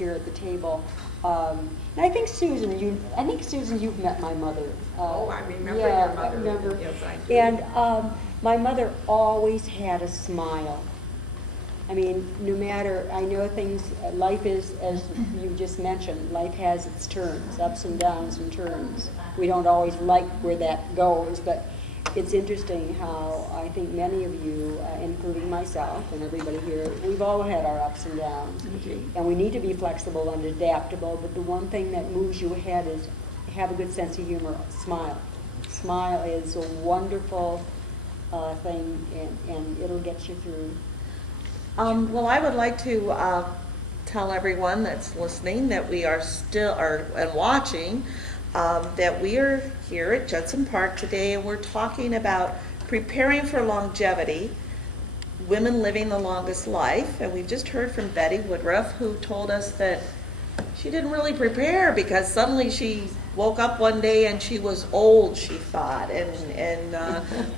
here at the table. And I think Susan, you've met my mother. I remember yeah, your mother. I remember. Yes, I do. And my mother always had a smile. I mean, no matter, I know things, life is, as you just mentioned, life has its turns, ups and downs and turns. We don't always like where that goes, but it's interesting how I think many of you, including myself and everybody here, we've all had our ups and downs. Indeed. And we need to be flexible and adaptable, but the one thing that moves you ahead is have a good sense of humor, smile. Smile is a wonderful thing, and it'll get you through. Well, I would like to tell everyone that's listening that we are still, and watching, that we are here at Judson Park today, and we're talking about preparing for longevity, women living the longest life. And we've just heard from Betty Woodruff, who told us that she didn't really prepare because suddenly she woke up one day and she was old, she thought. And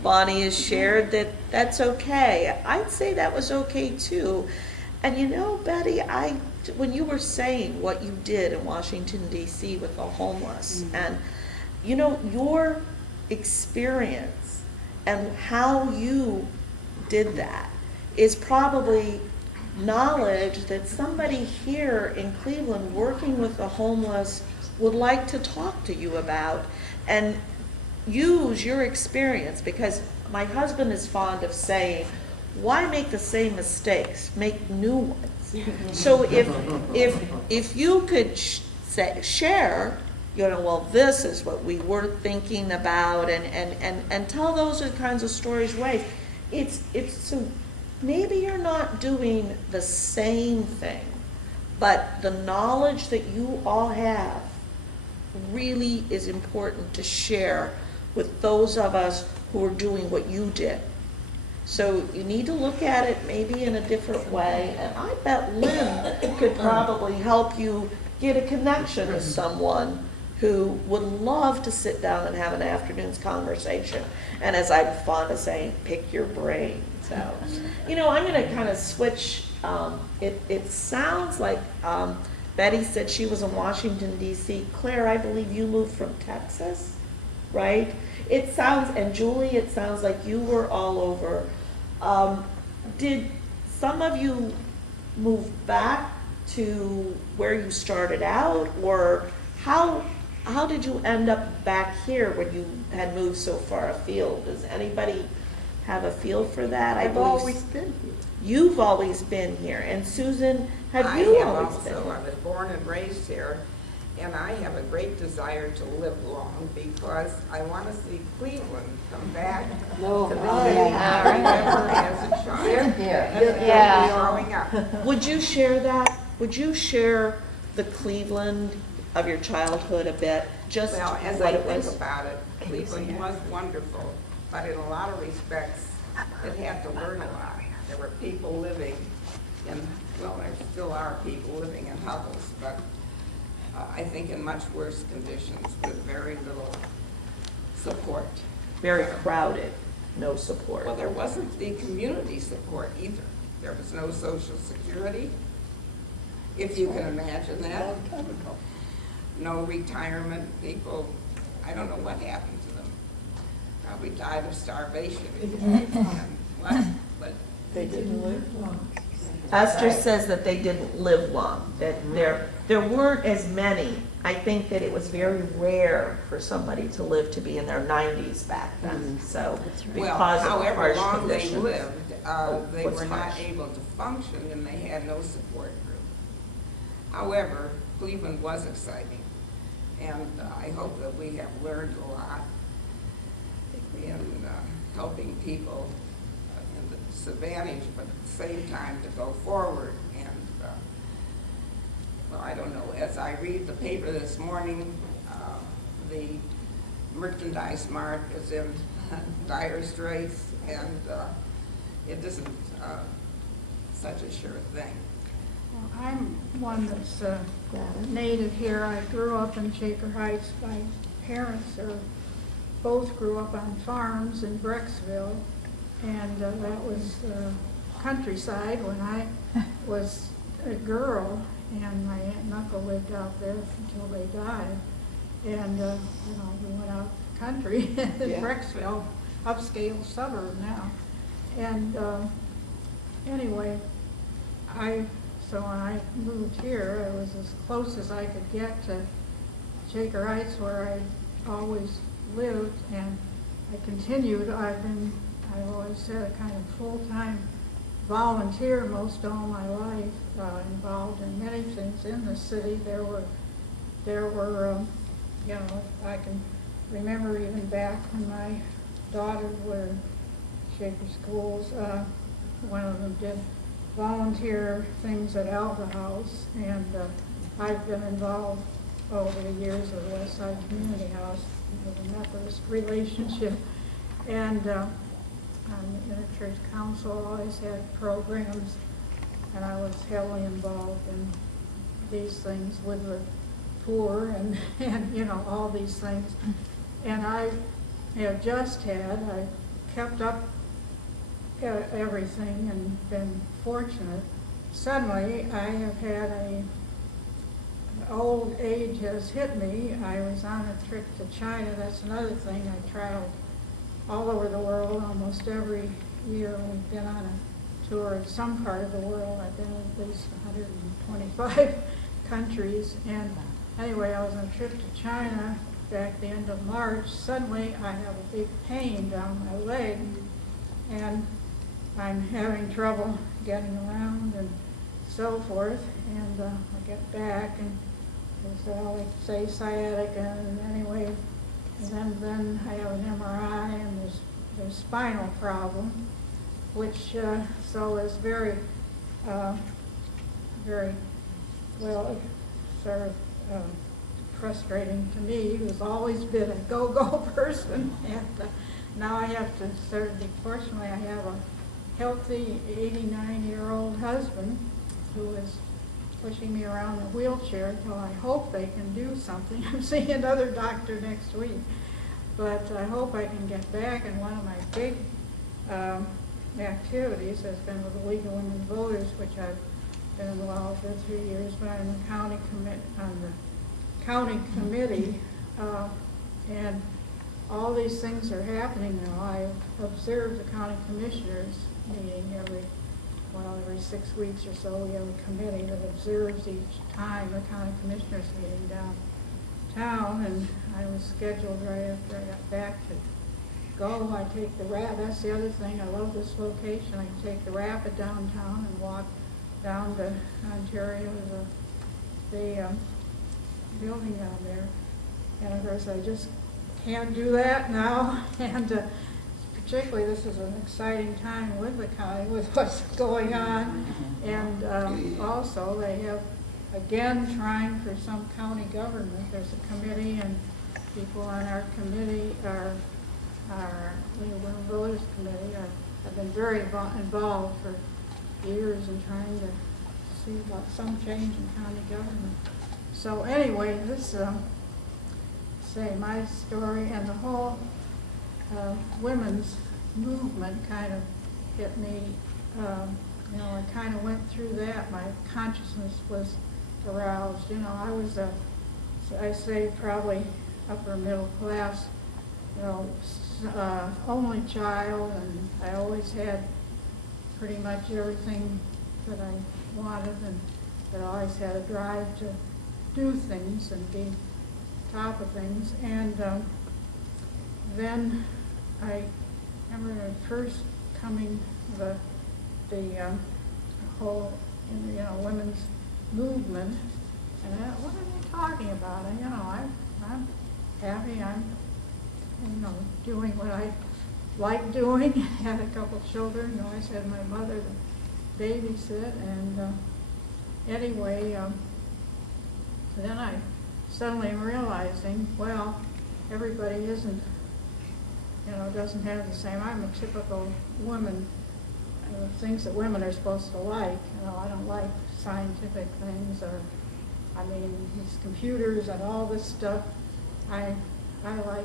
Bonnie has shared that that's okay. I'd say that was okay too. And you know, Betty, when you were saying what you did in Washington, D.C. with the homeless, and you know, your experience and how you did that is probably knowledge that somebody here in Cleveland working with the homeless would like to talk to you about, and use your experience, because my husband is fond of saying, why make the same mistakes? Make new ones. So if you could share, you know, well, this is what we were thinking about, and tell those kinds of stories, ways. It's so maybe you're not doing the same thing, but the knowledge that you all have really is important to share with those of us who are doing what you did. So you need to look at it maybe in a different way, and I bet Lynn could probably help you get a connection to someone who would love to sit down and have an afternoon's conversation. And as I'm fond of saying, pick your brain. So, you know, I'm going to kind of switch. It sounds like Betty said she was in Washington, D.C. Claire, I believe you moved from Texas, right? It sounds, and Julie, it sounds like you were all over. Did some of you move back to where you started out, or how did you end up back here when you had moved so far afield? Does anybody have a feel for that? I've always been here. You've always been here. And Susan, have you always been here? I was born and raised here, and I have a great desire to live long because I want to see Cleveland come back No, to the oh, city yeah. I remember as a child. Yeah. Growing up. Would you share that? Would you share the Cleveland of your childhood a bit? Just Well, as what I it think was? about it, Cleveland was wonderful, but in a lot of respects, it had to learn a lot. There were people living in, well, there still are people living in hovels, but I think in much worse conditions with very little support. Very crowded, no support. Well, there wasn't the community support either. There was no Social Security, if you can imagine that. No retirement. People, I don't know what happened to them. Probably died of starvation. But They didn't live long. Esther says that they didn't live long, that there weren't as many. I think that it was very rare for somebody to live to be in their 90s back then. So well, because of however harsh long they conditions. lived, they What's were not harsh? able to function and they had no support group. However, Cleveland was exciting, and I hope that we have learned a lot in helping people in the disadvantaged, but at the same time to go forward. And well, I don't know, as I read the paper this morning, the merchandise mart is in dire straits, and it isn't such a sure thing. Well, I'm one that's native here. I grew up in Shaker Heights. My parents both grew up on farms in Brecksville, and that was countryside when I was a girl, and my aunt and uncle lived out there until they died. And, we went out country in Yeah. Brecksville, upscale suburb now. And, anyway, so when I moved here, I was as close as I could get to Shaker Heights, where I always lived, and I continued. I've always had a kind of full-time volunteer most all my life, involved in many things in the city. There were, I can remember even back when my daughters were in Shaker schools, one of them did volunteer things at Alva House, and I've been involved over the years with the West Side Community House with a Methodist relationship, and on the interchurch council always had programs, and I was heavily involved in these things with the poor and all these things. And I kept up everything and been fortunate. Suddenly, I have had old age has hit me. I was on a trip to China. That's another thing. I traveled all over the world almost every year. We've been on a tour in some part of the world. I've been in at least 125 countries. And anyway, I was on a trip to China back the end of March. Suddenly, I have a big pain down my leg, and I'm having trouble getting around and so forth. And I get back, and they say sciatica, and anyway, and then I have an MRI, and there's spinal problem, which so is very, very well, sort of frustrating to me, who's always been a go-go person, and now I have to fortunately I have a healthy 89-year-old husband who is pushing me around in a wheelchair until I hope they can do something. I'm seeing another doctor next week, but I hope I can get back. And one of my big activities has been with the League of Women Voters, which I've been involved with 3 years, but I'm on the county committee, and all these things are happening now. I observe the county commissioners meeting every 6 weeks or so. We have a committee that observes each time the county commissioners meeting downtown, and I was scheduled right after I got back to go. I take the rapid. That's the other thing. I love this location. I can take the rapid downtown and walk down to Ontario to the building down there. And of course, I just can't do that now. And particularly, this is an exciting time with the county, with what's going on. And also, they have, again, trying for some county government. There's a committee, and people on our committee, our League of Women Voters Committee, have been very involved for years in trying to see about some change in county government. So anyway, this, my story and the whole women's movement kind of hit me. I kind of went through that. My consciousness was aroused. I was I say probably upper middle class, only child, and I always had pretty much everything that I wanted, and that I always had a drive to do things and be top of things. And then I remember first coming the whole women's movement, and what are they talking about? I'm happy. I'm doing what I like doing. Had a couple children. I always had my mother to babysit, and anyway. Then I suddenly am realizing, well, everybody doesn't have the same. I'm a typical woman, things that women are supposed to like. I don't like scientific things, or, these computers and all this stuff. I like